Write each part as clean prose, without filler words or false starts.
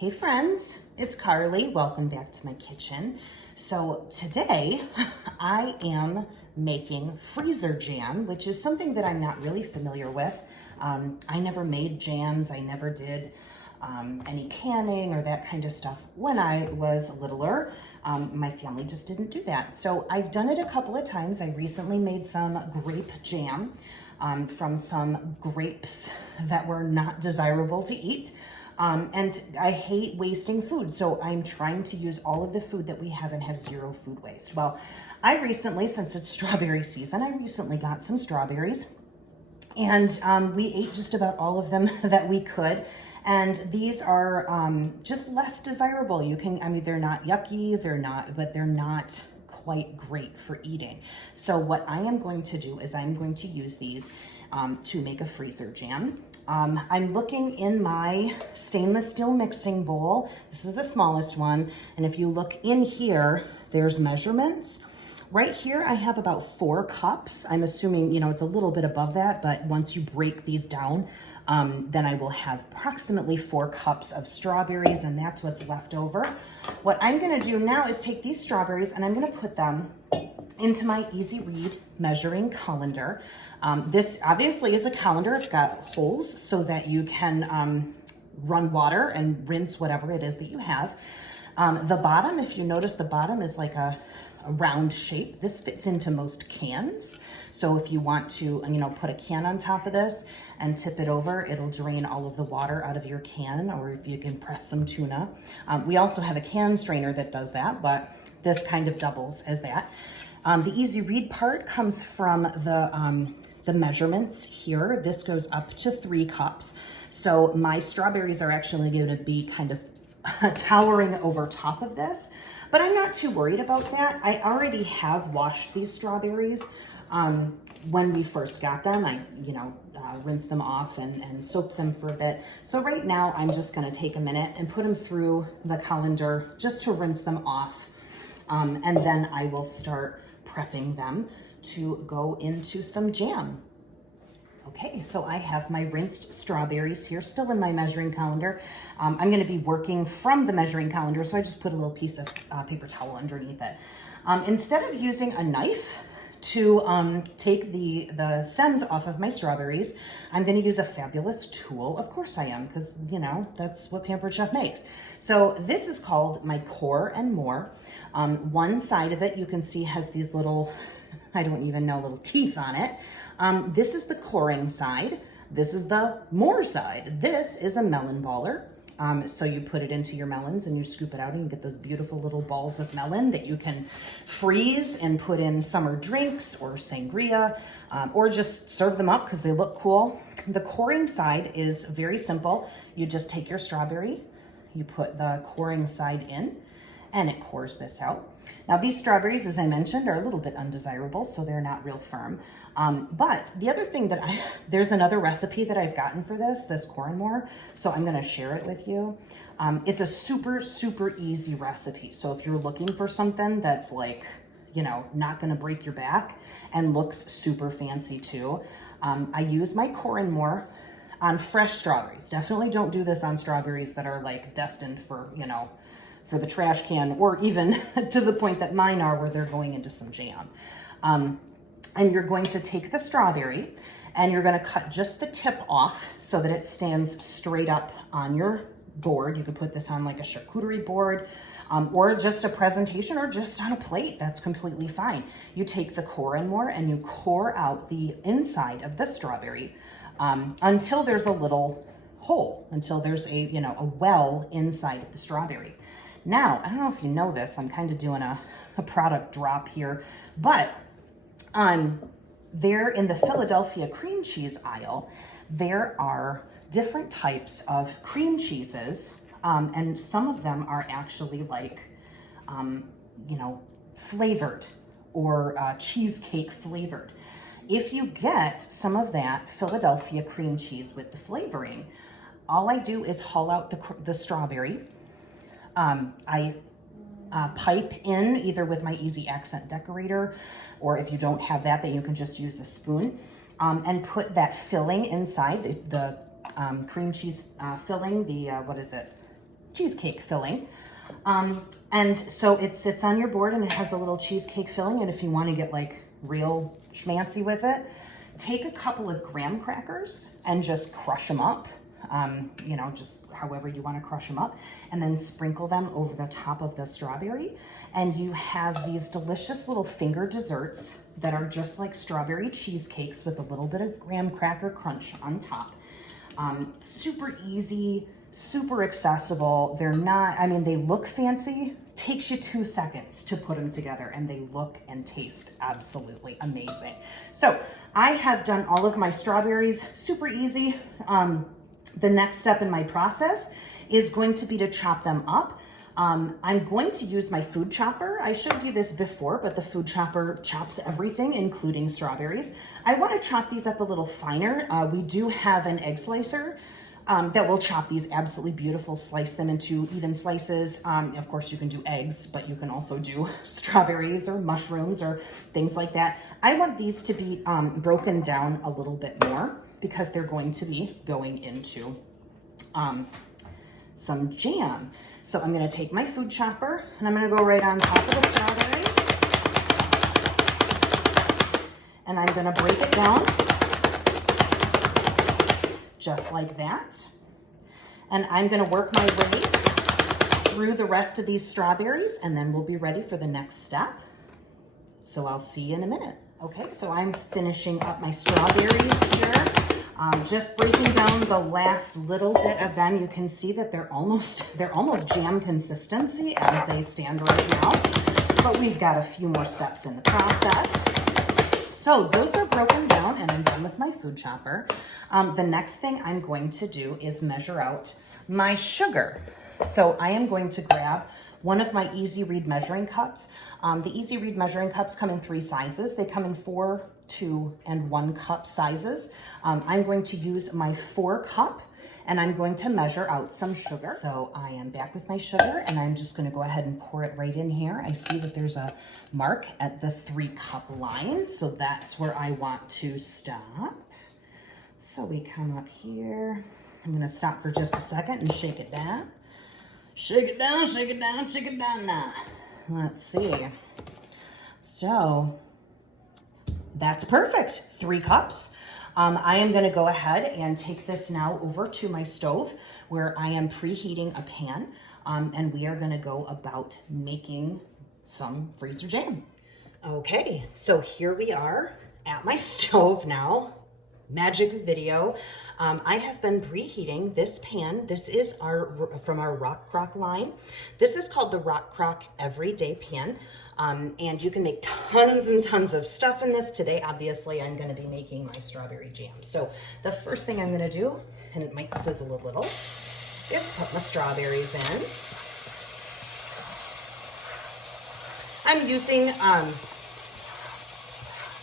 Hey friends, it's Carly. Welcome back to my kitchen. So today I am making freezer jam, which is something that I'm not really familiar with. I never made jams. I never did any canning or that kind of stuff when I was littler. My family just didn't do that. So I've done it a couple of times. I recently made some grape jam from some grapes that were not desirable to eat. And I hate wasting food, so I'm trying to use all of the food that we have and have zero food waste. Well, I recently, since it's strawberry season, I recently got some strawberries, and we ate just about all of them that we could. And these are just less desirable. They're not yucky, but they're not quite great for eating. So what I am going to do is I'm going to use these to make a freezer jam. I'm looking in my stainless steel mixing bowl. This is the smallest one. And if you look in here, there's measurements. Right here, I have about 4 cups. I'm assuming, it's a little bit above that, but once you break these down, then I will have approximately 4 cups of strawberries, and that's what's left over. What I'm gonna do now is take these strawberries and I'm gonna put them into my Easy Read measuring colander. This obviously is a colander. It's got holes so that you can run water and rinse whatever it is that you have. The bottom, if you notice, the bottom is like a round shape. This fits into most cans. So if you want to, put a can on top of this and tip it over, it'll drain all of the water out of your can, or if you can press some tuna. We also have a can strainer that does that, but this kind of doubles as that. The Easy Read part comes from the measurements here. This goes up to 3 cups. So my strawberries are actually going to be kind of towering over top of this, but I'm not too worried about that. I already have washed these strawberries. When we first got them, I rinsed them off and soaked them for a bit. So right now I'm just going to take a minute and put them through the colander just to rinse them off. And then I will start prepping them to go into some jam. Okay, so I have my rinsed strawberries here, still in my measuring colander. I'm going to be working from the measuring colander, so I just put a little piece of paper towel underneath it. Instead of using a knife to take the stems off of my strawberries, I'm going to use a fabulous tool. Of course I am, because, that's what Pampered Chef makes. So this is called my Core and More. One side of it, you can see, has these little, I don't even know, little teeth on it. This is the coring side. This is the more side. This is a melon baller. So you put it into your melons and you scoop it out and you get those beautiful little balls of melon that you can freeze and put in summer drinks or sangria, or just serve them up because they look cool. The coring side is very simple. You just take your strawberry, you put the coring side in, and it cores this out. Now these strawberries, as I mentioned, are a little bit undesirable, so they're not real firm. But the other thing that there's another recipe that I've gotten for this Core and More, so I'm gonna share it with you. It's a super, super easy recipe. So if you're looking for something that's like, not gonna break your back and looks super fancy too, I use my Core and More on fresh strawberries. Definitely don't do this on strawberries that are like destined for, for the trash can, or even to the point that mine are, where they're going into some jam. And you're going to take the strawberry and you're going to cut just the tip off so that it stands straight up on your board. You could put this on like a charcuterie board, or just a presentation, or just on a plate. That's completely fine. You take the Core and More and you core out the inside of the strawberry until there's a little hole, until there's a well inside of the strawberry. Now, I don't know if you know this, I'm kind of doing a product drop here, but there in the Philadelphia cream cheese aisle, there are different types of cream cheeses, and some of them are actually like, flavored, or cheesecake flavored. If you get some of that Philadelphia cream cheese with the flavoring, all I do is haul out the strawberry. I pipe in either with my Easy Accent Decorator, or if you don't have that, then you can just use a spoon, and put that filling inside, the cream cheese filling, cheesecake filling. And so it sits on your board and it has a little cheesecake filling. And if you want to get like real schmancy with it, take a couple of graham crackers and just crush them up. You know, just however you want to crush them up, and then sprinkle them over the top of the strawberry. And you have these delicious little finger desserts that are just like strawberry cheesecakes with a little bit of graham cracker crunch on top. Super easy, super accessible. They're not, I mean, they look fancy. Takes you 2 seconds to put them together, and they look and taste absolutely amazing. So I have done all of my strawberries, super easy. The next step in my process is going to be to chop them up. I'm going to use my food chopper. I showed you this before, but the food chopper chops everything, including strawberries. I want to chop these up a little finer. We do have an egg slicer that will chop these absolutely beautiful, slice them into even slices. Of course, you can do eggs, but you can also do strawberries or mushrooms or things like that. I want these to be broken down a little bit more because they're going to be going into some jam. So I'm going to take my food chopper and I'm going to go right on top of the strawberry. And I'm going to break it down just like that. And I'm going to work my way through the rest of these strawberries, and then we'll be ready for the next step. So I'll see you in a minute. Okay, so I'm finishing up my strawberries here. Just breaking down the last little bit of them. You can see that they're almost jam consistency as they stand right now, but we've got a few more steps in the process. So those are broken down and I'm done with my food chopper. The next thing I'm going to do is measure out my sugar. So I am going to grab one of my Easy Read measuring cups. The Easy Read measuring cups come in 3 sizes. They come in 4, 2, and 1 cup sizes. I'm going to use my 4 cup and I'm going to measure out some sugar. So I am back with my sugar and I'm just gonna go ahead and pour it right in here. I see that there's a mark at the 3 cup line. So that's where I want to stop. So we come up here. I'm gonna stop for just a second and shake it down. Shake it down, shake it down, shake it down now. Let's see. So that's perfect, 3 cups. I am gonna go ahead and take this now over to my stove where I am preheating a pan, and we are gonna go about making some freezer jam. Okay, so here we are at my stove now. Magic video. I have been preheating this pan. This is from our Rock Crock line. This is called the Rock Crock Everyday Pan. And you can make tons and tons of stuff in this. Today, obviously, I'm gonna be making my strawberry jam. So the first thing I'm gonna do, and it might sizzle a little, is put my strawberries in. I'm using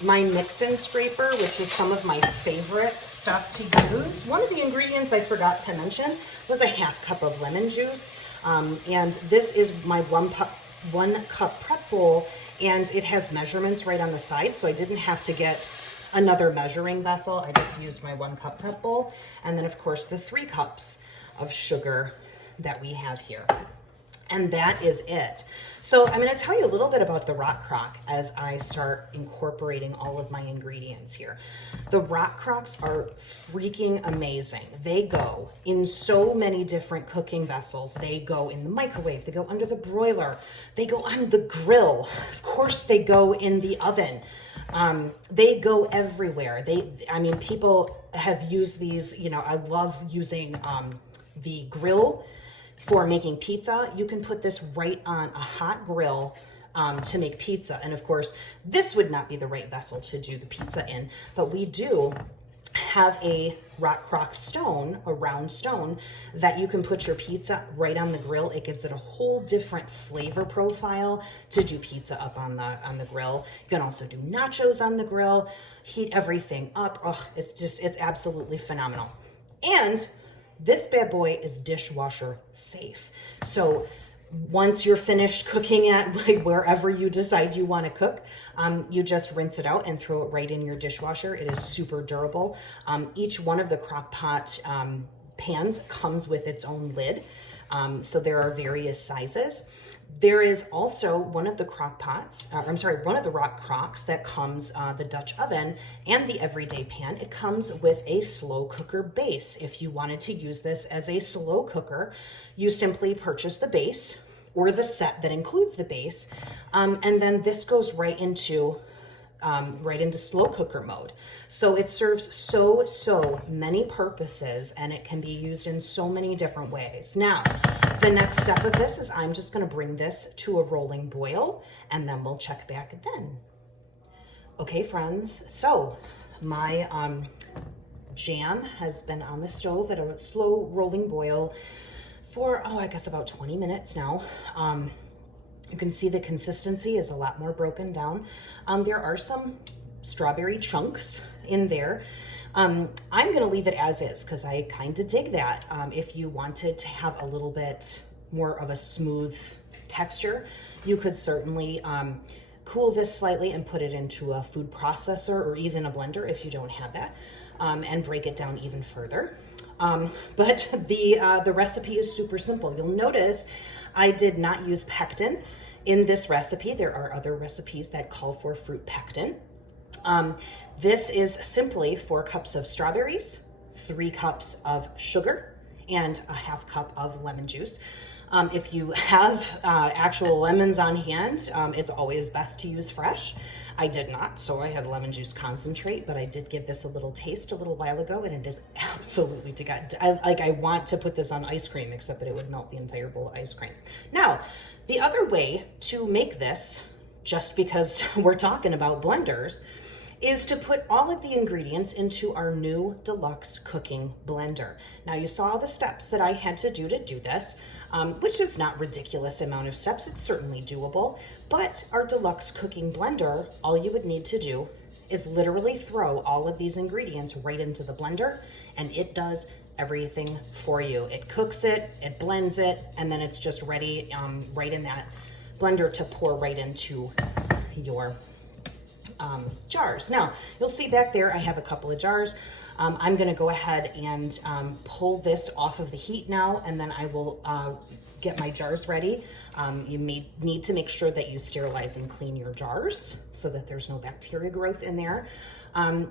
my mix-in scraper, which is some of my favorite stuff to use. One of the ingredients I forgot to mention was a 1/2 cup of lemon juice. And this is my 1 cup prep bowl, and it has measurements right on the side, so I didn't have to get another measuring vessel. I just used my 1 cup prep bowl, and then of course the 3 cups of sugar that we have here. And that is it. So I'm going to tell you a little bit about the Rock Crock as I start incorporating all of my ingredients here. The Rock Crocks are freaking amazing. They go in so many different cooking vessels. They go in the microwave, they go under the broiler, they go on the grill. Of course, they go in the oven. They go everywhere. I mean, people have used these, you know, I love using the grill for making pizza. You can put this right on a hot grill to make pizza. And of course, this would not be the right vessel to do the pizza in, but we do have a Rock Crock stone, a round stone, that you can put your pizza right on the grill. It gives it a whole different flavor profile to do pizza up on the grill. You can also do nachos on the grill, heat everything up. Oh, it's absolutely phenomenal. And this bad boy is dishwasher safe. So once you're finished cooking at wherever you decide you want to cook, you just rinse it out and throw it right in your dishwasher. It is super durable. Each one of the crock pot pans comes with its own lid. So there are various sizes. There is also one of the crock pots, one of the rock crocks that comes, the Dutch oven and the everyday pan. It comes with a slow cooker base. If you wanted to use this as a slow cooker, you simply purchase the base or the set that includes the base. And then this goes right into slow cooker mode. So it serves so many purposes, and it can be used in so many different ways. Now, the next step of this is I'm just going to bring this to a rolling boil, and then we'll check back then. Okay, friends, so my jam has been on the stove at a slow rolling boil for, I guess about 20 minutes now. You can see the consistency is a lot more broken down. There are some strawberry chunks in there. I'm gonna leave it as is because I kind of dig that. If you wanted to have a little bit more of a smooth texture, you could certainly cool this slightly and put it into a food processor or even a blender if you don't have that, and break it down even further. But the recipe is super simple. You'll notice I did not use pectin in this recipe. There are other recipes that call for fruit pectin. This is simply 4 cups of strawberries, 3 cups of sugar, and a half cup of lemon juice. If you have actual lemons on hand, it's always best to use fresh. I did not, so I had lemon juice concentrate, but I did give this a little taste a little while ago, and it is absolutely to God. I want to put this on ice cream, except that it would melt the entire bowl of ice cream. Now, the other way to make this, just because we're talking about blenders, is to put all of the ingredients into our new deluxe cooking blender. Now, you saw the steps that I had to do this, which is not ridiculous amount of steps. It's certainly doable, but our deluxe cooking blender, all you would need to do is literally throw all of these ingredients right into the blender, and it does everything for you. It cooks it, it blends it, and then it's just ready right in that blender to pour right into your jars. Now, you'll see back there I have a couple of jars. I'm going to go ahead and pull this off of the heat now, and then I will get my jars ready. You may need to make sure that you sterilize and clean your jars so that there's no bacteria growth in there.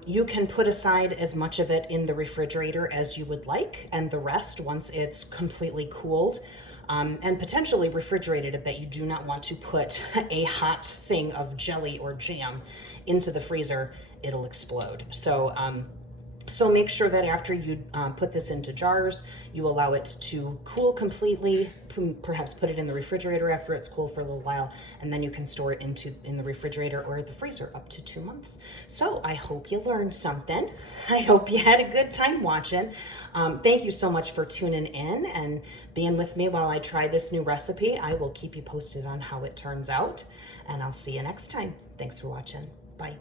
You can put aside as much of it in the refrigerator as you would like, and the rest, once it's completely cooled, and potentially refrigerated a bit. You do not want to put a hot thing of jelly or jam into the freezer. It'll explode. So make sure that after you put this into jars, you allow it to cool completely, perhaps put it in the refrigerator after it's cool for a little while, and then you can store it in the refrigerator or the freezer up to 2 months. So I hope you learned something. I hope you had a good time watching. Thank you so much for tuning in and being with me while I try this new recipe. I will keep you posted on how it turns out, and I'll see you next time. Thanks for watching. Bye.